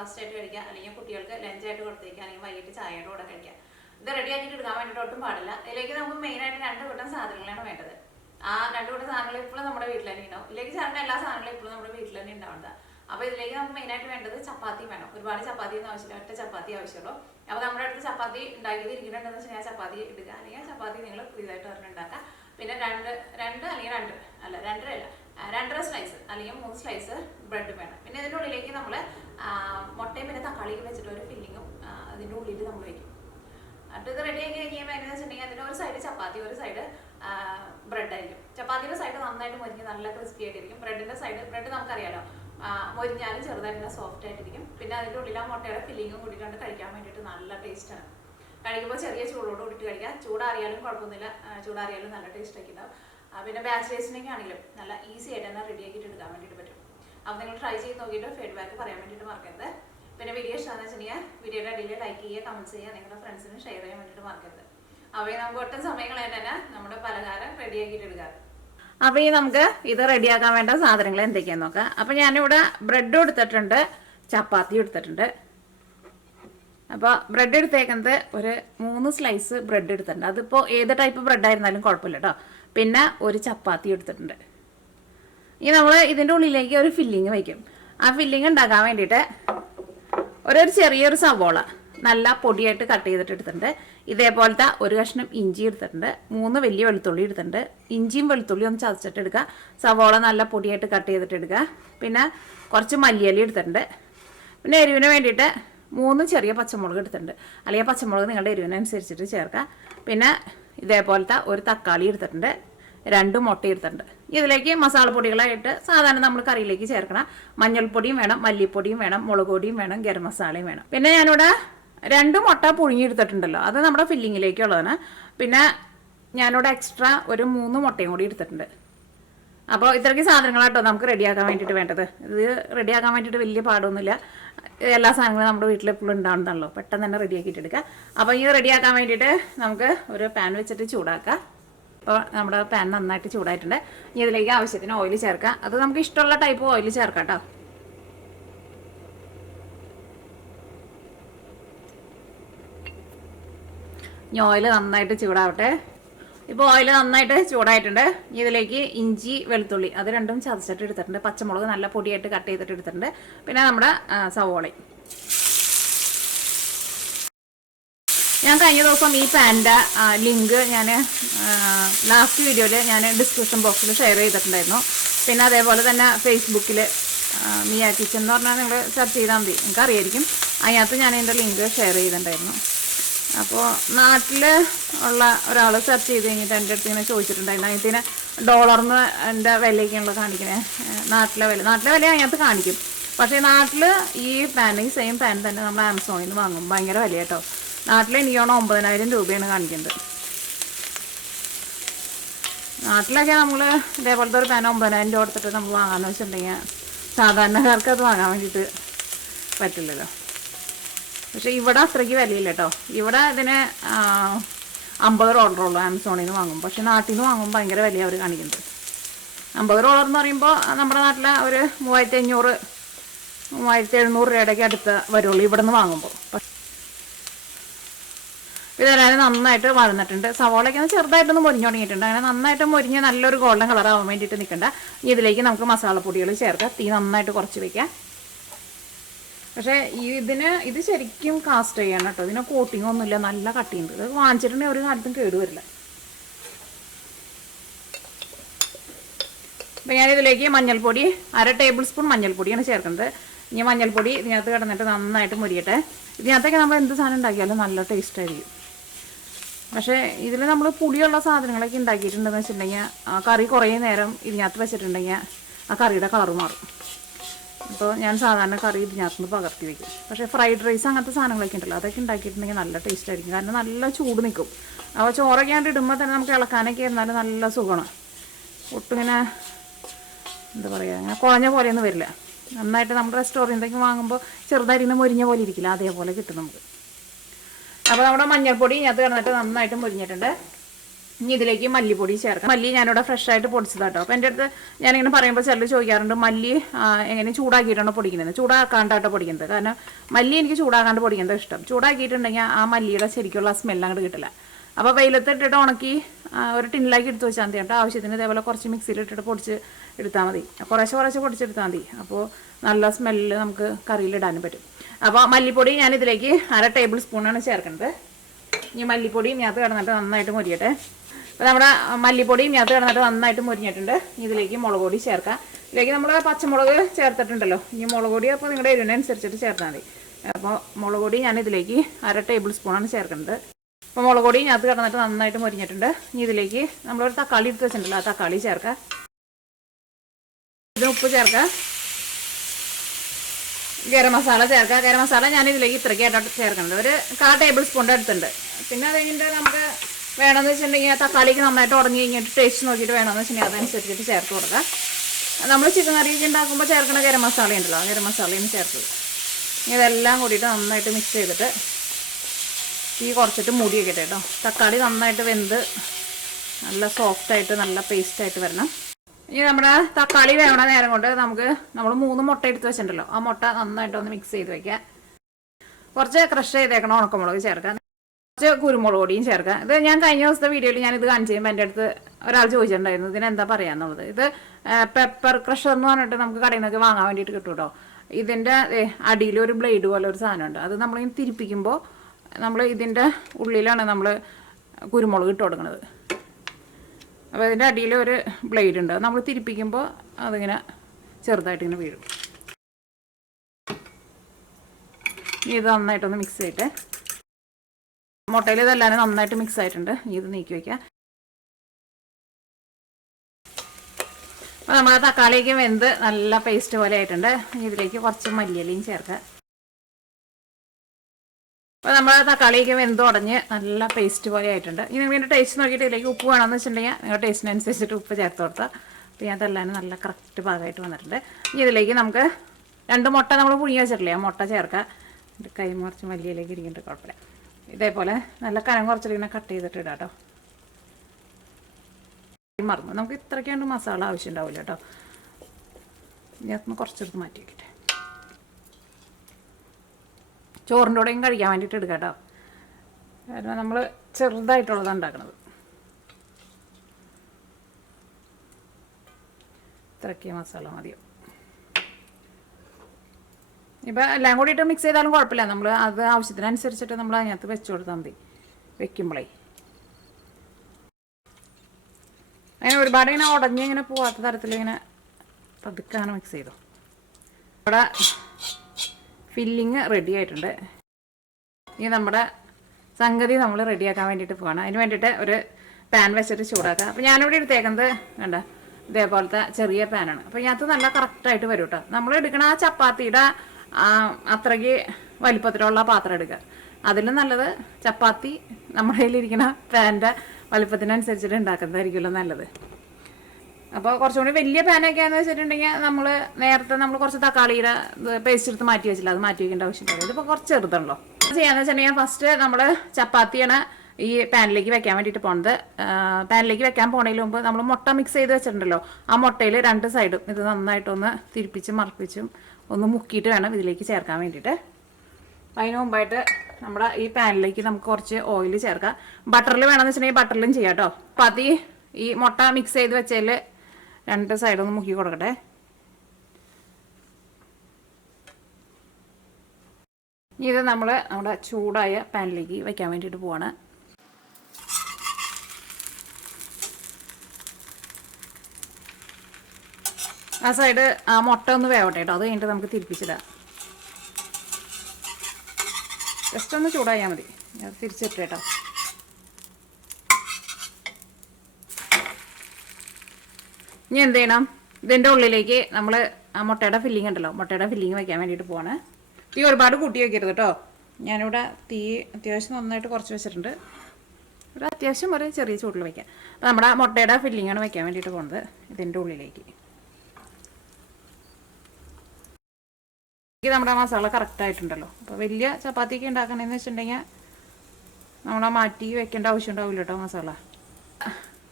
Breakfast ആയിട്ട് കഴിക്കുക, അല്ലെങ്കിൽ കുട്ടികൾക്ക് ലഞ്ചായിട്ട് കൊടുത്തേക്കുക, അല്ലെങ്കിൽ വൈകിട്ട് ചായയുടെ കൂടെ കഴിക്കുക. ഇത് റെഡി ആക്കിയിട്ട് എടുക്കാൻ വേണ്ടിയിട്ട് ഒട്ടും പാടില്ല. ഇതിലേക്ക് നമുക്ക് മെയിനായിട്ട് 2 കൂട്ടം സാധനങ്ങളാണ് വേണ്ടത്. ആ 2 കൂട്ടം സാധനങ്ങൾ ഇപ്പോഴും നമ്മുടെ വീട്ടിൽ തന്നെ ഉണ്ടാവും. ഇതിലേക്ക് ചേർന്ന എല്ലാ സാധനങ്ങളും ഇപ്പോഴും നമ്മുടെ വീട്ടിൽ തന്നെ ഉണ്ടാവുന്നത്. അപ്പോൾ ഇതിലേക്ക് നമുക്ക് മെയിനായിട്ട് വേണ്ടത് ചപ്പാത്തി വേണം. ഒരുപാട് ചപ്പാത്തി ഒന്നും ആവശ്യമില്ല, ഒറ്റ ചപ്പാത്തി ആവശ്യമുള്ളൂ. അപ്പോൾ നമ്മുടെ അടുത്ത് ചപ്പാത്തി ഉണ്ടാക്കിയത് ഇരിക്കുന്നുണ്ടെന്ന് വെച്ച് കഴിഞ്ഞാൽ ചപ്പാത്തി ഇടുക, അല്ലെങ്കിൽ ചപ്പാത്തി നിങ്ങൾ പുതിയതായിട്ട് പറഞ്ഞുണ്ടാക്കുക. പിന്നെ 2 സ്ലൈസ് അല്ലെങ്കിൽ 3 സ്ലൈസ് ബ്രെഡ് വേണം. പിന്നെ ഇതിൻ്റെ ഉള്ളിലേക്ക് നമ്മൾ മുട്ടയും പിന്നെ തക്കാളിയും വെച്ചിട്ട് ഒരു ഫില്ലിങ്ങും അതിൻ്റെ ഉള്ളിൽ നമ്മൾ വയ്ക്കും. എന്നിട്ട് ഇത് റെഡി ആക്കി കഴിയുമ്പോൾ എങ്ങനെയാണെന്ന് വെച്ചിട്ടുണ്ടെങ്കിൽ അതിൻ്റെ ഒരു സൈഡ് ചപ്പാത്തി, ഒരു സൈഡ് ബ്രെഡ് ആയിരിക്കും. ചപ്പാത്തിയുടെ സൈഡ് നന്നായിട്ട് മൊരിഞ്ഞ് നല്ല ക്രിസ്പി ആയിട്ടിരിക്കും. ബ്രെഡ് നമുക്കറിയാലോ, മൊരിഞ്ഞാലും ചെറുതായിട്ട് സോഫ്റ്റ് ആയിട്ടിരിക്കും. പിന്നെ അതിൻ്റെ ഉള്ളിൽ ആ മുട്ടയുടെ ഫില്ലിങ്ങും കൂടിയിട്ടുണ്ട് കഴിക്കാൻ വേണ്ടിയിട്ട് നല്ല ടേസ്റ്റാണ്. കഴിക്കുമ്പോൾ ചെറിയ ചൂടോട് കൂടിയിട്ട് കഴിക്കുക. ചൂടാറിയാലും കുഴപ്പമൊന്നുമില്ല, ചൂടാറിയാലും നല്ല ടേസ്റ്റ് ആക്കി ഉണ്ടാവും. പിന്നെ ബാച്ചിലേഴ്സിനൊക്കെ ആണെങ്കിലും നല്ല ഈസി ആയിട്ട് തന്നെ റെഡി ആക്കിയിട്ട് എടുക്കാൻ വേണ്ടിയിട്ട് പറ്റും. അപ്പോൾ നിങ്ങൾ ട്രൈ ചെയ്ത് നോക്കിയിട്ട് ഫീഡ്ബാക്ക് പറയാൻ വേണ്ടിയിട്ട് മറക്കരുത്. പിന്നെ വീഡിയോ ഇഷ്ടമാണെന്ന് വെച്ചിട്ടുണ്ടെങ്കിൽ വീഡിയോയുടെ അടിയിൽ ലൈക്ക് ചെയ്യുക, കമൻറ്റ്സ് ചെയ്യുക, നിങ്ങളുടെ ഫ്രണ്ട്സിന് ഷെയർ ചെയ്യാൻ വേണ്ടിയിട്ട് മറക്കരുത്. അപ്പോൾ നമുക്ക് ഒട്ടും സമയം കളയാൻ തന്നെ നമ്മുടെ പലഹാരം റെഡി ആക്കിയിട്ട് എടുക്കാം. അപ്പോൾ നമുക്ക് ഇത് റെഡിയാക്കാൻ വേണ്ട സാധനങ്ങൾ എന്തൊക്കെയാണെന്ന് നോക്കാം. അപ്പോൾ ഞാനിവിടെ ബ്രെഡ് എടുത്തിട്ടുണ്ട്, ചപ്പാത്തി എടുത്തിട്ടുണ്ട്. അപ്പോൾ ബ്രെഡ് എടുത്തേക്കുന്നത് ഒരു 3 സ്ലൈസ് ബ്രെഡ് എടുത്തിട്ടുണ്ട്. അതിപ്പോൾ ഏത് ടൈപ്പ് ബ്രെഡ് ആയിരുന്നാലും കുഴപ്പമില്ല കേട്ടോ. പിന്നെ ഒരു ചപ്പാത്തി എടുത്തിട്ടുണ്ട്. ഇനി നമ്മൾ ഇതിൻ്റെ ഉള്ളിലേക്ക് ഒരു ഫില്ലിങ് വയ്ക്കും. ആ ഫില്ലിങ് ഉണ്ടാക്കാൻ വേണ്ടിയിട്ട് ചെറിയൊരു സവോള നല്ല പൊടിയായിട്ട് കട്ട് ചെയ്തിട്ട് എടുത്തിട്ടുണ്ട്. ഇതേപോലത്തെ ഒരു കഷ്ണം ഇഞ്ചി എടുത്തിട്ടുണ്ട്. 3 വലിയ വെളുത്തുള്ളി എടുത്തിട്ടുണ്ട്. ഇഞ്ചിയും വെളുത്തുള്ളിയും ഒന്ന് ചതച്ചിട്ട് എടുക്കുക. സവോള നല്ല പൊടിയായിട്ട് കട്ട് ചെയ്തിട്ട് എടുക്കുക. പിന്നെ കുറച്ച് മല്ലിയില എടുത്തിട്ടുണ്ട്. പിന്നെ എരിവിന് വേണ്ടിയിട്ട് 3 ചെറിയ പച്ചമുളക് എടുത്തിട്ടുണ്ട്. അല്ലെങ്കിൽ പച്ചമുളക് നിങ്ങളുടെ എരിവിനനുസരിച്ചിട്ട് ചേർക്കുക. പിന്നെ ഇതേപോലത്തെ ഒരു തക്കാളി എടുത്തിട്ടുണ്ട്. 2 മുട്ട എടുത്തിട്ടുണ്ട്. ഇതിലേക്ക് മസാലപ്പൊടികളായിട്ട് സാധാരണ നമ്മൾ കറിയിലേക്ക് ചേർക്കണം. മഞ്ഞൾപ്പൊടിയും വേണം, മല്ലിപ്പൊടിയും വേണം, മുളക് പൊടിയും വേണം, ഗരം മസാലയും വേണം. പിന്നെ ഞാനിവിടെ 2 മുട്ട പുഴുങ്ങിയെടുത്തിട്ടുണ്ടല്ലോ, അത് നമ്മുടെ ഫില്ലിങ്ങിലേക്കുള്ളതാണ്. പിന്നെ ഞാനിവിടെ എക്സ്ട്രാ ഒരു 3 മുട്ടയും കൂടി എടുത്തിട്ടുണ്ട്. അപ്പോൾ ഇത്രയ്ക്ക് സാധനങ്ങളാട്ടോ നമുക്ക് റെഡിയാക്കാൻ വേണ്ടിയിട്ട് വേണ്ടത്. ഇത് റെഡിയാക്കാൻ വേണ്ടിയിട്ട് വലിയ പാടൊന്നുമില്ല. എല്ലാ സാധനങ്ങളും നമ്മുടെ വീട്ടിൽ എപ്പോഴും ഉണ്ടാവുന്നതാണല്ലോ, പെട്ടെന്ന് തന്നെ റെഡിയാക്കിയിട്ട് എടുക്കുക. അപ്പോൾ ഇത് റെഡിയാക്കാൻ വേണ്ടിയിട്ട് നമുക്ക് ഒരു പാൻ വെച്ചിട്ട് ചൂടാക്കാം. അപ്പോൾ നമ്മുടെ പാൻ നന്നായിട്ട് ചൂടായിട്ടുണ്ട്. ഇനി ഇതിലേക്ക് ആവശ്യത്തിന് ഓയിൽ ചേർക്കാം. അത് നമുക്ക് ഇഷ്ടമുള്ള ടൈപ്പ് ഓയിൽ ചേർക്കാം കേട്ടോ. ഇനി ഓയിൽ നന്നായിട്ട് ചൂടാവട്ടെ. ഇപ്പോൾ ഓയിൽ നന്നായിട്ട് ചൂടായിട്ടുണ്ട്. ഇതിലേക്ക് ഇഞ്ചി വെളുത്തുള്ളി അത് രണ്ടും ചതച്ചിട്ട് എടുത്തിട്ടുണ്ട്. പച്ചമുളക് നല്ല പൊടിയായിട്ട് കട്ട് ചെയ്തിട്ട് എടുത്തിട്ടുണ്ട്. പിന്നെ നമ്മുടെ സവോളയും. ഞാൻ കഴിഞ്ഞ ദിവസം ഈ പാനിൻ്റെ ലിങ്ക് ഞാൻ ലാസ്റ്റ് വീഡിയോയിൽ ഞാൻ ഡിസ്ക്രിപ്ഷൻ ബോക്സിൽ ഷെയർ ചെയ്തിട്ടുണ്ടായിരുന്നു. പിന്നെ അതേപോലെ തന്നെ ഫേസ്ബുക്കിൽ മിയ കിച്ചൻ എന്ന് പറഞ്ഞാൽ നിങ്ങൾ സെർച്ച് ചെയ്താൽ മതി, നിങ്ങൾക്ക് അറിയായിരിക്കും. അതിനകത്ത് ഞാൻ എൻ്റെ ലിങ്ക് ഷെയർ ചെയ്തിട്ടുണ്ടായിരുന്നു. അപ്പോൾ നാട്ടിൽ ഉള്ള ഒരാൾ സെർച്ച് ചെയ്ത് കഴിഞ്ഞിട്ട് എൻ്റെ അടുത്ത് ഇങ്ങനെ ചോദിച്ചിട്ടുണ്ടായിരുന്നു. അതിന് ഡോളറിന് എൻ്റെ വിലയ്ക്കുള്ള കാണിക്കണേ, നാട്ടിലെ വില അതിനകത്ത് കാണിക്കും. പക്ഷേ നാട്ടിൽ ഈ സെയിം പാൻ തന്നെ നമ്മൾ ആമസോണിൽ നിന്ന് വാങ്ങും. ഭയങ്കര വില കേട്ടോ. നാട്ടിൽ എനിക്കാണോ 9,000 രൂപയാണ് കാണിക്കുന്നത്. നാട്ടിലൊക്കെ നമ്മൾ ഇതേപോലത്തെ ഒരു പാൻ 9,000 രൂപ കൊടുത്തിട്ട് നമ്മൾ വാങ്ങാമെന്ന് വെച്ചിട്ടുണ്ടെങ്കിൽ സാധാരണക്കാർക്ക് അത് വാങ്ങാൻ വേണ്ടിയിട്ട് പറ്റില്ലല്ലോ. പക്ഷേ ഇവിടെ അത്രയ്ക്ക് വിലയില്ല കേട്ടോ. ഇവിടെ ഇതിന് $50 ഉള്ളൂ ആമസോണിൽ നിന്ന് വാങ്ങും. പക്ഷേ നാട്ടിൽ നിന്ന് വാങ്ങുമ്പോൾ ഭയങ്കര വിലയാണ് അവർ കാണിക്കുന്നത്. $50 എന്ന് പറയുമ്പോൾ നമ്മുടെ നാട്ടിലെ ഒരു 3,500 3,700 രൂപയുടെയൊക്കെ അടുത്ത് വരുള്ളൂ ഇവിടെ നിന്ന് വാങ്ങുമ്പോൾ. ഇതെല്ലാം നന്നായിട്ട് വഴന്നിട്ടുണ്ട്. സവോളയ്ക്ക് ചെറുതായിട്ടൊന്ന് മൊരിഞ്ഞു തുടങ്ങിയിട്ടുണ്ട്. അങ്ങനെ നന്നായിട്ട് മൊരിഞ്ഞ് നല്ലൊരു ഗോൾഡൻ കളറാവാൻ വേണ്ടിയിട്ട് നിൽക്കണ്ട. ഇതിലേക്ക് നമുക്ക് മസാലപ്പൊടികൾ ചേർക്കാം. തീ നന്നായിട്ട് കുറച്ച് വയ്ക്കാം. പക്ഷേ ഇത് ശരിക്കും കാസ്റ്റ് ചെയ്യണം കേട്ടോ. ഇതിന് കോട്ടിംഗ് ഒന്നുമില്ല, നല്ല കട്ടിയുണ്ട്. ഇത് വാങ്ങിച്ചിട്ടുണ്ടെങ്കിൽ ഒരു കാലത്തും കേടുവരില്ല. അപ്പോൾ ഞാനിതിലേക്ക് മഞ്ഞൾപ്പൊടി 1/2 ടേബിൾ സ്പൂൺ മഞ്ഞൾപ്പൊടിയാണ് ചേർക്കുന്നത്. ഇനി മഞ്ഞൾപ്പൊടി ഇതിനകത്ത് കിടന്നിട്ട് നന്നായിട്ട് മുരിയട്ടെ. ഇതിനകത്തൊക്കെ നമ്മൾ എന്ത് സാധനം ഉണ്ടാക്കിയാലും നല്ല ടേസ്റ്റ് ആയിരിക്കും. പക്ഷേ ഇതിൽ നമ്മൾ പുളിയുള്ള സാധനങ്ങളൊക്കെ ഉണ്ടാക്കിയിട്ടുണ്ടെന്ന് വെച്ചിട്ടുണ്ടെങ്കിൽ ആ കറി കുറേ നേരം ഇതിനകത്ത് വെച്ചിട്ടുണ്ടെങ്കിൽ ആ കറിയുടെ കളറ് മാറും. അപ്പോൾ ഞാൻ സാധാരണ കറി ഇതിനകത്ത് നിന്ന് പകർത്തി വയ്ക്കും. പക്ഷേ ഫ്രൈഡ് റൈസ് അങ്ങനത്തെ സാധനങ്ങളൊക്കെ ഉണ്ടല്ലോ, അതൊക്കെ ഉണ്ടാക്കിയിട്ടുണ്ടെങ്കിൽ നല്ല ടേസ്റ്റ് ആയിരിക്കും. കാരണം നല്ല ചൂട് നിൽക്കും. അപ്പോൾ ചോറൊക്കെ ആയിട്ട് ഇടുമ്പോൾ തന്നെ നമുക്ക് ഇളക്കാനൊക്കെ ഇരുന്നാലും നല്ല സുഖമാണ്. ഒട്ടിങ്ങനെ എന്താ പറയുക, അങ്ങനെ കുഴഞ്ഞ പോലെയൊന്നും വരില്ല. നന്നായിട്ട് നമ്മുടെ റെസ്റ്റോറൻറ്റിലേക്ക് വാങ്ങുമ്പോൾ ചെറുതായിരിക്കുന്ന മൊരിഞ്ഞ പോലെ ഇരിക്കില്ല, അതേപോലെ കിട്ടും നമുക്ക്. അപ്പോൾ നമ്മുടെ മഞ്ഞൾപ്പൊടി ഇതിനകത്ത് കിടന്നിട്ട് നന്നായിട്ട് മൊരിഞ്ഞിട്ടുണ്ട്. ഇനി ഇതിലേക്ക് മല്ലിപ്പൊടി ചേർക്കാം. മല്ലി ഞാനിവിടെ ഫ്രഷ് ആയിട്ട് പൊടിച്ചതാട്ടോ. അപ്പോൾ എൻ്റെ അടുത്ത് ഞാനിങ്ങനെ പറയുമ്പോൾ ചിലർ ചോദിക്കാറുണ്ട് മല്ലി എങ്ങനെ ചൂടാക്കിയിട്ടാണോ പൊടിക്കുന്നത്? ചൂടാക്കാണ്ടാട്ടോ പൊടിക്കുന്നത്. കാരണം മല്ലി എനിക്ക് ചൂടാക്കാണ്ട് പൊടിക്കുന്നത് ഇഷ്ടം. ചൂടാക്കിയിട്ടുണ്ടെങ്കിൽ ആ മല്ലിയുടെ ശരിക്കുള്ള സ്മെല്ല് അങ്ങോട്ട് കിട്ടില്ല. അപ്പോൾ വെയിലത്ത് ഇട്ടിട്ട് ഉണക്കി ഒരു ടിന്നിലാക്കി എടുത്ത് വെച്ചാൽ മതി കേട്ടോ. ആവശ്യത്തിന് ഇതേപോലെ കുറച്ച് മിക്സിയിലിട്ടിട്ട് പൊടിച്ച് എടുത്താൽ മതി. കുറേശ്ശെ പൊടിച്ചെടുത്താൽ മതി. അപ്പോൾ നല്ല സ്മെല്ല് നമുക്ക് കറിയിലിടാനും പറ്റും. അപ്പോൾ മല്ലിപ്പൊടി ഞാനിതിലേക്ക് 1/2 ടേബിൾ സ്പൂണാണ് ചേർക്കുന്നത്. ഇനി മല്ലിപ്പൊടിയും ഇതിനകത്ത് കിടന്നിട്ട് നന്നായിട്ട് മുരിയട്ടെ. അപ്പോൾ നമ്മുടെ മല്ലിപ്പൊടിയും ഇതിനകത്ത് കിടന്നിട്ട് നന്നായിട്ട് മുരിഞ്ഞിട്ടുണ്ട്. ഇതിലേക്ക് മുളക് പൊടി ചേർക്കാം. ഇതിലേക്ക് നമ്മൾ പച്ചമുളക് ചേർത്തിട്ടുണ്ടല്ലോ. ഇനി മുളക് പൊടി അപ്പോൾ നിങ്ങളുടെ എരിവിനനുസരിച്ചിട്ട് ചേർത്താൽ മതി. അപ്പോൾ മുളക് പൊടി ഞാനിതിലേക്ക് 1/2 ടേബിൾ സ്പൂണാണ് ചേർക്കുന്നത്. അപ്പോൾ മുളക് പൊടി ഇതിനകത്ത് കിടന്നിട്ട് നന്നായിട്ട് മുരിഞ്ഞിട്ടുണ്ട്. ഇനി ഇതിലേക്ക് നമ്മളൊരു തക്കാളി എടുത്ത് വെച്ചിട്ടുണ്ടല്ലോ, ആ തക്കാളി ചേർക്കാം. ഇതിന് ഉപ്പ് ചേർക്കാം. ഗരം മസാല ചേർക്കാം. ഗരം മസാല ഞാനിതിലേക്ക് ഇത്രയ്ക്കായിട്ടാണ് ചേർക്കുന്നത്. ഒരു 1/4 ടേബിൾ സ്പൂണിൻ്റെ അടുത്തുണ്ട്. പിന്നെ അത് കഴിഞ്ഞിട്ട് നമുക്ക് വേണമെന്ന് വെച്ചിട്ടുണ്ടെങ്കിൽ തക്കാളിക്ക് നന്നായിട്ട് ഉടഞ്ഞ് കഴിഞ്ഞിട്ട് ടേസ്റ്റ് നോക്കിയിട്ട് വേണമെന്ന് വെച്ചിട്ടുണ്ടെങ്കിൽ അതനുസരിച്ചിട്ട് ചേർത്ത് കൊടുക്കാം. നമ്മൾ ചിക്കൻ കറിയൊക്കെ ഉണ്ടാക്കുമ്പോൾ ചേർക്കുന്ന ഗരം മസാല ഉണ്ടല്ലോ, ഗരം മസാലയും ചേർത്തത്. ഇതെല്ലാം കൂടിയിട്ട് നന്നായിട്ട് മിക്സ് ചെയ്തിട്ട് തീ കുറച്ചിട്ട് മൂടിയൊക്കെ കേട്ടോ. തക്കാളി നന്നായിട്ട് വെന്ത് നല്ല സോഫ്റ്റായിട്ട് നല്ല പേസ്റ്റായിട്ട് വരണം. ഇനി നമ്മുടെ തക്കാളി വേവണ നേരം കൊണ്ട് നമ്മൾ 3 മുട്ട എടുത്ത് വെച്ചിട്ടുണ്ടല്ലോ, ആ മുട്ട നന്നായിട്ടൊന്ന് മിക്സ് ചെയ്ത് വയ്ക്കാം. കുറച്ച് ക്രഷ് ചെയ്തേക്കണം ഉണക്കമുളക് ചേർക്കാം. കുറച്ച് കുരുമുളക് പൊടിയും ചേർക്കാം. ഇത് ഞാൻ കഴിഞ്ഞ ദിവസത്തെ വീഡിയോയിൽ ഞാനിത് കാണിച്ചു കഴിയുമ്പോൾ എൻ്റെ അടുത്ത് ഒരാൾ ചോദിച്ചിട്ടുണ്ടായിരുന്നു ഇതിനെന്താ പറയാന്നുള്ളത്. ഇത് പെപ്പർ ക്രഷർ എന്ന് പറഞ്ഞിട്ട് നമുക്ക് കടയിൽ നിന്നൊക്കെ വാങ്ങാൻ വേണ്ടിയിട്ട് കിട്ടും കേട്ടോ. ഇതിൻ്റെ അടിയിൽ ഒരു ബ്ലേഡ് പോലെ ഒരു സാധനമുണ്ട്. അത് നമ്മളിങ്ങനെ തിരിപ്പിക്കുമ്പോൾ നമ്മൾ ഇതിൻ്റെ ഉള്ളിലാണ് നമ്മൾ കുരുമുളക് ഇട്ട് കൊടുക്കുന്നത്. അപ്പോൾ ഇതിൻ്റെ അടിയിൽ ഒരു ബ്ലേഡ് ഉണ്ട്. നമ്മൾ തിരിപ്പിക്കുമ്പോൾ അതിങ്ങനെ ചെറുതായിട്ടിങ്ങനെ വീഴും. ഇത് നന്നായിട്ടൊന്ന് മിക്സ് ചെയ്തിട്ട് മുട്ടയിൽ ഇതെല്ലാം നന്നായിട്ട് മിക്സ് ആയിട്ടുണ്ട്. ഇത് നീക്കി വയ്ക്കാം. അപ്പോൾ നമ്മൾ തക്കാളിക്ക് വെന്ത് നല്ല പേസ്റ്റ് പോലെ ആയിട്ടുണ്ട്. ഇതിലേക്ക് കുറച്ച് മല്ലിയിലയും ചേർക്കാം. അപ്പോൾ നമ്മൾ തക്കാളിക്ക് വെന്ത് ഉടഞ്ഞ് നല്ല പേസ്റ്റ് പോലെ ആയിട്ടുണ്ട്. ഇനി നിങ്ങളുടെ ടേസ്റ്റ് നോക്കിയിട്ട് ഇതിലേക്ക് ഉപ്പ് വേണമെന്ന് വെച്ചിട്ടുണ്ടെങ്കിൽ നിങ്ങളുടെ ടേസ്റ്റിനനുസരിച്ചിട്ട് ഉപ്പ് ചേർത്ത് കൊടുത്താൽ. അപ്പോൾ ഞാൻ അതെല്ലാം നല്ല കറക്റ്റ് പാകമായിട്ട് വന്നിട്ടുണ്ട്. ഇനി ഇതിലേക്ക് നമുക്ക് 2 മുട്ട നമ്മൾ പുഴുങ്ങി വെച്ചിട്ടില്ലേ, ആ മുട്ട ചേർക്കാം. എൻ്റെ കൈ കുറച്ച് മല്ലിയിലേക്ക് ഇരിക്കുന്നുണ്ട്, കുഴപ്പമില്ല. ഇതേപോലെ നല്ല കനം കുറച്ചിങ്ങനെ കട്ട് ചെയ്തിട്ട് ഇടാം കേട്ടോ. മറന്നു, നമുക്ക് ഇത്രയ്ക്കാണ്ട് മസാല ആവശ്യം ഉണ്ടാവില്ല കേട്ടോ. ഇതിനകത്തുനിന്ന് കുറച്ചെടുത്ത് മാറ്റി വയ്ക്കട്ടെ. ചോറിൻ്റെ കൂടെയും കഴിക്കാൻ വേണ്ടിയിട്ട് എടുക്കാം കേട്ടോ. കാരണം നമ്മൾ ചെറുതായിട്ടുള്ളതാണ് ഉണ്ടാക്കുന്നത്. ഇത്രയ്ക്ക് മസാല മതിയോ. ഇപ്പം എല്ലാം കൂടിയിട്ട് മിക്സ് ചെയ്താലും കുഴപ്പമില്ല. നമ്മൾ അത് ആവശ്യത്തിനനുസരിച്ചിട്ട് നമ്മൾ അതിനകത്ത് വെച്ച് കൊടുത്താൽ മതി വെക്കുമ്പോഴേ. അങ്ങനെ ഒരുപാട് ഇങ്ങനെ ഉടഞ്ഞ് ഇങ്ങനെ പോവാത്ത തരത്തിൽ ഇങ്ങനെ പതുക്കാണ് മിക്സ് ചെയ്തോ. ഇവിടെ ഫില്ലിങ് റെഡി ആയിട്ടുണ്ട്. ഇനി നമ്മുടെ സംഗതി നമ്മൾ റെഡിയാക്കാൻ വേണ്ടിയിട്ട് പോകണം. അതിന് വേണ്ടിയിട്ട് ഒരു പാൻ വെച്ചിട്ട് ചൂടാക്കുക. അപ്പോൾ ഞാനിവിടെ എടുത്തേക്കുന്നത് വേണ്ട ഇതേപോലത്തെ ചെറിയ പാനാണ്. അപ്പോൾ ഇതിനകത്ത് നല്ല കറക്റ്റായിട്ട് വരും കേട്ടോ. നമ്മൾ എടുക്കണ ആ ചപ്പാത്തിയുടെ അത്രയ്ക്ക് വലിപ്പത്തിലുള്ള പാത്രം എടുക്കുക. അതിലും നല്ലത് ചപ്പാത്തി നമ്മുടെ കയ്യിലിരിക്കുന്ന പാൻ്റെ വലിപ്പത്തിനനുസരിച്ചിട്ട് ഉണ്ടാക്കുന്നതായിരിക്കുമല്ലോ നല്ലത്. അപ്പോൾ കുറച്ചും കൂടി വലിയ പാനൊക്കെയാണെന്ന് വെച്ചിട്ടുണ്ടെങ്കിൽ നേരത്തെ നമ്മൾ കുറച്ച് തക്കാളിയുടെ പേസ്റ്റ് എടുത്ത് മാറ്റി വെച്ചില്ല, അത് മാറ്റി വയ്ക്കേണ്ട ആവശ്യമില്ല. ഇതിപ്പോൾ കുറച്ച് ചെറുതാണല്ലോ. ചെയ്യാന്ന് വെച്ചിട്ടുണ്ടെങ്കിൽ ഫസ്റ്റ് നമ്മൾ ചപ്പാത്തിയാണ് ഈ പാനിലേക്ക് വെക്കാൻ വേണ്ടിയിട്ട് പോകുന്നത്. പാനിലേക്ക് വെക്കാൻ പോണതിന് മുമ്പ് നമ്മൾ മുട്ട മിക്സ് ചെയ്ത് വെച്ചിട്ടുണ്ടല്ലോ, ആ മുട്ടയിൽ 2 സൈഡും ഇത് നന്നായിട്ടൊന്ന് തിരിപ്പിച്ചും മറപ്പിച്ചും ഒന്ന് മുക്കിയിട്ട് വേണം ഇതിലേക്ക് ചേർക്കാൻ വേണ്ടിയിട്ട്. അതിന് മുമ്പായിട്ട് നമ്മുടെ ഈ പാനിലേക്ക് നമുക്ക് കുറച്ച് ഓയിൽ ചേർക്കാം. ബട്ടറിൽ വേണമെന്ന് വെച്ചിട്ടുണ്ടെങ്കിൽ ബട്ടറിലും ചെയ്യാം കേട്ടോ. അപ്പം അത് ഈ മുട്ട മിക്സ് ചെയ്ത് വെച്ചതിൽ 2 സൈഡൊന്ന് മുക്കി കൊടുക്കട്ടെ. ഇത് നമ്മൾ നമ്മുടെ ചൂടായ പാനിലേക്ക് വയ്ക്കാൻ വേണ്ടിയിട്ട് പോവാണ്. ആ സൈഡ് ആ മുട്ട ഒന്ന് വേവട്ടെ കേട്ടോ. അത് കഴിഞ്ഞിട്ട് നമുക്ക് തിരിപ്പിച്ചിടാം. ജസ്റ്റ് ഒന്ന് ചൂടായാൽ മതി. അത് തിരിച്ചിട്ട് കേട്ടോ. ഇനി എന്ത് ചെയ്യണം, ഇതിൻ്റെ ഉള്ളിലേക്ക് നമ്മൾ ആ മുട്ടയുടെ ഫില്ലിങ് ഉണ്ടല്ലോ, മുട്ടയുടെ ഫില്ലിങ് വയ്ക്കാൻ വേണ്ടിയിട്ട് പോവാണ്. തീ ഒരുപാട് കൂട്ടി വയ്ക്കരുത് കേട്ടോ. ഞാനിവിടെ തീ അത്യാവശ്യം നന്നായിട്ട് കുറച്ച് വെച്ചിട്ടുണ്ട്. ഒരു അത്യാവശ്യം ഒരു ചെറിയ ചൂടിൽ വയ്ക്കാം. അപ്പോൾ നമ്മുടെ മുട്ടയുടെ ഫില്ലിങ്ങാണ് വയ്ക്കാൻ വേണ്ടിയിട്ട് പോകുന്നത് ഇതിൻ്റെ ഉള്ളിലേക്ക്. നമ്മുടെ മസാല കറക്റ്റായിട്ടുണ്ടല്ലോ. അപ്പോൾ വലിയ ചപ്പാത്തിയൊക്കെ ഉണ്ടാക്കണമെന്ന് വെച്ചിട്ടുണ്ടെങ്കിൽ നമ്മളെ മാറ്റി വെക്കേണ്ട ആവശ്യം ഉണ്ടാവില്ല കേട്ടോ മസാല.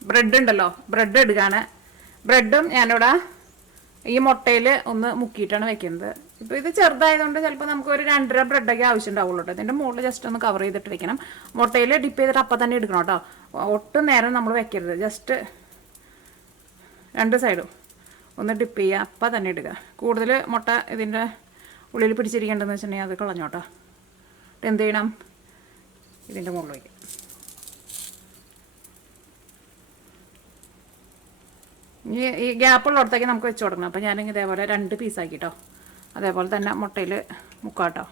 ബ്രെഡ് ഉണ്ടല്ലോ, ബ്രെഡ് എടുക്കുകയാണ്. ബ്രെഡും ഞാനിവിടെ ഈ മുട്ടയിൽ ഒന്ന് മുക്കിയിട്ടാണ് വെക്കുന്നത്. ഇപ്പോൾ ഇത് ചെറുതായതുകൊണ്ട് ചിലപ്പോൾ നമുക്ക് ഒരു 2.5 ബ്രെഡൊക്കെ ആവശ്യം ഉണ്ടാവുള്ളൂ കേട്ടോ. ഇതിൻ്റെ മുകളിൽ ജസ്റ്റ് ഒന്ന് കവർ ചെയ്തിട്ട് വെക്കണം. മുട്ടയിൽ ഡിപ്പ് ചെയ്തിട്ട് അപ്പം തന്നെ എടുക്കണം കേട്ടോ. ഒട്ടും നേരം നമ്മൾ വെക്കരുത്. ജസ്റ്റ് 2 സൈഡും ഒന്ന് ഡിപ്പ് ചെയ്യുക, അപ്പം തന്നെ ഇടുക. കൂടുതൽ മുട്ട ഇതിൻ്റെ ഉള്ളിൽ പിടിച്ചിരിക്കേണ്ടതെന്ന് വെച്ചിട്ടുണ്ടെങ്കിൽ അത് കളഞ്ഞോട്ടോ. എന്ത് ചെയ്യണം, ഇതിൻ്റെ മുകളിൽ വയ്ക്കും. ഈ ഗ്യാപ്പുള്ളിടത്തേക്ക് നമുക്ക് വെച്ച് കൊടുക്കണം. അപ്പോൾ ഞാനിങ്ങനെ ഇതേപോലെ 2 പീസാക്കിട്ടോ. അതേപോലെ തന്നെ മുട്ടയിൽ മുക്കാട്ടോ.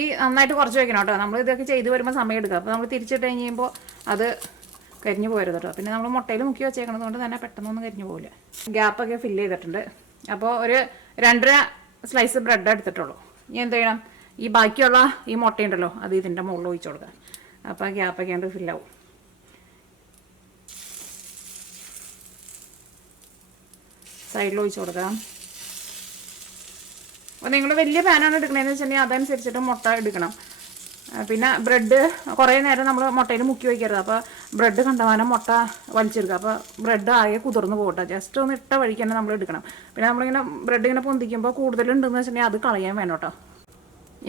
ഈ നന്നായിട്ട് കുറച്ച് വെക്കണം കേട്ടോ. നമ്മൾ ഇതൊക്കെ ചെയ്ത് വരുമ്പോൾ സമയം എടുക്കുക. അപ്പോൾ നമ്മൾ തിരിച്ചിട്ട് കഴിയുമ്പോൾ അത് കരിഞ്ഞു പോരുത് കേട്ടോ. പിന്നെ നമ്മൾ മുട്ടയിൽ മുക്കി വെച്ചേക്കണത് കൊണ്ട് തന്നെ പെട്ടെന്നൊന്നും കരിഞ്ഞു പോകില്ല. ഗ്യാപ്പൊക്കെ ഫില്ല് ചെയ്തിട്ടുണ്ട്. അപ്പോൾ ഒരു 2.5 സ്ലൈസ് ബ്രെഡ് എടുത്തിട്ടുള്ളൂ. ഇനി എന്ത് ചെയ്യണം, ഈ ബാക്കിയുള്ള ഈ മുട്ടയുണ്ടല്ലോ അത് ഇതിൻ്റെ മുകളിൽ ഒഴിച്ച് കൊടുക്കുക. അപ്പോൾ ആ ഗ്യാപ്പൊക്കെ ഉണ്ട് ഫില്ലാവും. സൈഡിൽ ഒഴിച്ച് കൊടുക്കാം. അപ്പോൾ നിങ്ങൾ വലിയ പാനാണ് എടുക്കണതെന്ന് വെച്ചിട്ടുണ്ടെങ്കിൽ അതനുസരിച്ചിട്ട് മുട്ട എടുക്കണം. പിന്നെ ബ്രെഡ് കുറേ നേരം നമ്മൾ മുട്ടയിൽ മുക്കി വയ്ക്കരുത്. അപ്പോൾ ബ്രെഡ് കണ്ടമാനം മുട്ട വലിച്ചെടുക്കുക. അപ്പോൾ ബ്രെഡ് ആകെ കുതിർന്ന് പോകട്ടെ. ജസ്റ്റ് ഒന്ന് ഇട്ട വഴിക്ക് തന്നെ നമ്മൾ എടുക്കണം. പിന്നെ നമ്മളിങ്ങനെ ബ്രെഡ് ഇങ്ങനെ പൊന്തിക്കുമ്പോൾ കൂടുതലുണ്ടെന്ന് വെച്ചിട്ടുണ്ടെങ്കിൽ അത് കളയാൻ വേണം കേട്ടോ.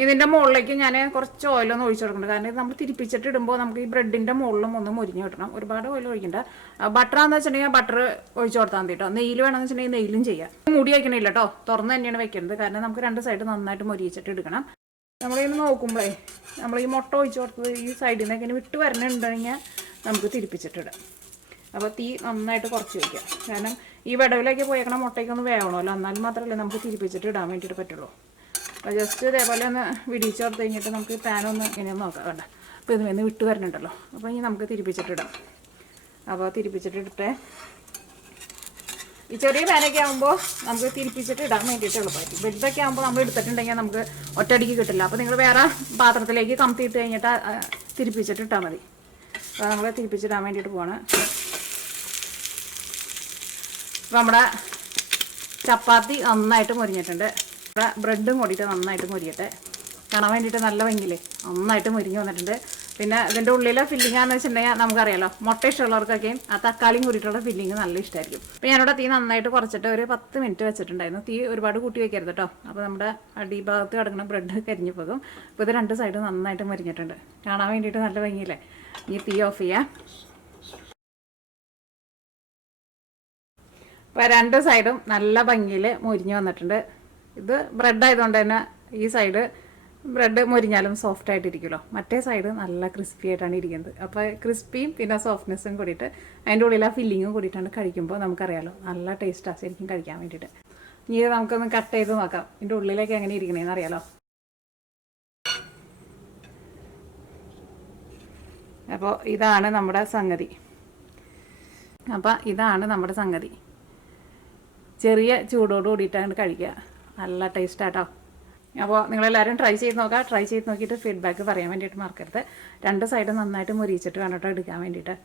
ഇതിൻ്റെ മുകളിലേക്ക് ഞാൻ കുറച്ച് ഓയിലൊന്ന് ഒഴിച്ച് കൊടുക്കുന്നുണ്ട്. കാരണം ഇത് നമ്മൾ തിരിപ്പിച്ചിട്ട് ഇടുമ്പോൾ നമുക്ക് ഈ ബ്രെഡിൻ്റെ മുകളിലും ഒന്ന് മുരിഞ്ഞ് കിട്ടണം. ഒരുപാട് ഓയിൽ ഒഴിക്കണ്ട. ബട്ടറാന്ന് വെച്ചിട്ടുണ്ടെങ്കിൽ ബട്ടർ ഒഴിച്ച് കൊടുത്താൽ മതി കേട്ടോ. നെയ്യിൽ വേണമെന്ന് വെച്ചിട്ടുണ്ടെങ്കിൽ നെയ്യിലും ചെയ്യാം. മൂടി വയ്ക്കണില്ല കേട്ടോ, തുറന്ന് തന്നെയാണ് വെക്കുന്നത്. കാരണം നമുക്ക് 2 സൈഡ് നന്നായിട്ട് മൊരിയിച്ചിട്ട് എടുക്കണം. നമ്മളിങ്ങനെ നോക്കുമ്പോഴേ നമ്മൾ ഈ മുട്ട ഒഴിച്ച് കൊടുത്തത് ഈ സൈഡിൽ നിന്ന് ഇങ്ങനെ വിട്ട് വരണുണ്ടെങ്കിൽ നമുക്ക് തിരിപ്പിച്ചിട്ടിടാം. അപ്പോൾ തീ നന്നായിട്ട് കുറച്ച് വയ്ക്കുക. കാരണം ഈ വിടവിലേക്ക് പോയേക്കണ മുട്ടയ്ക്കൊന്ന് വേവണമല്ലോ, എന്നാലും മാത്രമല്ലേ നമുക്ക് തിരിപ്പിച്ചിട്ട് ഇടാൻ വേണ്ടിയിട്ട് പറ്റുള്ളൂ. അപ്പോൾ ജസ്റ്റ് ഇതേപോലെ ഒന്ന് വിടിച്ച് കൊടുത്ത് കഴിഞ്ഞിട്ട് നമുക്ക് പാനൊന്ന് ഇങ്ങനെയൊന്ന് നോക്കാം. വേണ്ട, അപ്പോൾ ഇത് വന്ന് വിട്ട് വരണുണ്ടല്ലോ. അപ്പോൾ ഇനി നമുക്ക് തിരിപ്പിച്ചിട്ടിടാം. അപ്പോൾ തിരിപ്പിച്ചിട്ടിട്ട് ഈ ചെറിയ പാനൊക്കെ ആകുമ്പോൾ നമുക്ക് തിരിപ്പിച്ചിട്ട് ഇടാൻ വേണ്ടിയിട്ട് എളുപ്പമായിരിക്കും. വലുതൊക്കെ ആകുമ്പോൾ നമ്മൾ എടുത്തിട്ടുണ്ടെങ്കിൽ നമുക്ക് ഒറ്റയടിക്ക് കിട്ടില്ല. അപ്പോൾ നിങ്ങൾ വേറെ പാത്രത്തിലേക്ക് കമത്തിയിട്ട് കഴിഞ്ഞിട്ട് തിരിപ്പിച്ചിട്ട് ഇട്ടാൽ മതി. അപ്പോൾ നമ്മൾ തിരിപ്പിച്ചിടാൻ വേണ്ടിയിട്ട് പോവാണ്. അപ്പോൾ നമ്മുടെ ചപ്പാത്തി നന്നായിട്ട് മൊരിഞ്ഞിട്ടുണ്ട്. ഇവിടെ ബ്രെഡും കൂടിയിട്ട് നന്നായിട്ട് മൊരിയട്ടെ. കാണാൻ വേണ്ടിയിട്ട് നല്ല ഭംഗിയില്ലേ, നന്നായിട്ട് മൊരിഞ്ഞ് വന്നിട്ടുണ്ട്. പിന്നെ ഇതിൻ്റെ ഉള്ളിലെ ഫില്ലിംഗ് ആണെന്ന് വെച്ചിട്ടുണ്ടെങ്കിൽ നമുക്കറിയാലോ, മുട്ട ഇഷ്ടമുള്ളവർക്കൊക്കെയും ആ തക്കാളിയും കൂടിയിട്ടുള്ള ഫില്ലിങ് നല്ല ഇഷ്ടമായിരിക്കും. അപ്പോൾ ഞാനിവിടെ തീ നന്നായിട്ട് കുറച്ചിട്ട് ഒരു 10 മിനിറ്റ് വെച്ചിട്ടുണ്ടായിരുന്നു. തീ ഒരുപാട് കൂട്ടി വയ്ക്കരുത് കേട്ടോ. അപ്പോൾ നമ്മുടെ അടിഭാഗത്ത് കിടക്കുന്ന ബ്രെഡ് കരിഞ്ഞു പോകും. അപ്പോൾ ഇത് 2 സൈഡ് നന്നായിട്ട് മൊരിഞ്ഞിട്ടുണ്ട്. കാണാൻ വേണ്ടിയിട്ട് നല്ല ഭംഗിയില്ലേ. ഈ തീ ഓഫ് ചെയ്യാം. അപ്പോൾ 2 സൈഡും നല്ല ഭംഗിയിൽ മൊരിഞ്ഞ് വന്നിട്ടുണ്ട്. ഇത് ബ്രെഡ് ആയതുകൊണ്ട് തന്നെ ഈ സൈഡ് ബ്രെഡ് മൊരിഞ്ഞാലും സോഫ്റ്റ് ആയിട്ടിരിക്കുമല്ലോ, മറ്റേ സൈഡ് നല്ല ക്രിസ്പി ആയിട്ടാണ് ഇരിക്കുന്നത്. അപ്പോൾ ക്രിസ്പിയും പിന്നെ സോഫ്റ്റ്നെസ്സും കൂടിയിട്ട് അതിൻ്റെ ഉള്ളിൽ ആ ഫില്ലിങ്ങും കൂടിയിട്ടാണ് കഴിക്കുമ്പോൾ നമുക്കറിയാലോ നല്ല ടേസ്റ്റാണ് ശരിക്കും കഴിക്കാൻ വേണ്ടിയിട്ട്. ഇനി നമുക്കൊന്ന് കട്ട് ചെയ്ത് നോക്കാം ഇതിൻ്റെ ഉള്ളിലേക്ക് എങ്ങനെ ഇരിക്കണേന്ന് അറിയാലോ. അപ്പോൾ ഇതാണ് നമ്മുടെ സംഗതി. ചെറിയ ചൂടോട് കൂടിയിട്ടാണ് കഴിക്കുക. നല്ല ടേസ്റ്റാട്ടോ. അപ്പോൾ നിങ്ങളെല്ലാവരും ട്രൈ ചെയ്ത് നോക്കുക. ട്രൈ ചെയ്ത് നോക്കിയിട്ട് ഫീഡ്ബാക്ക് പറയാൻ വേണ്ടിയിട്ട് മറക്കരുത്. 2 സൈഡ് നന്നായിട്ട് മൊരിയിച്ചിട്ട് വേണം കേട്ടോ എടുക്കാൻ വേണ്ടിയിട്ട്.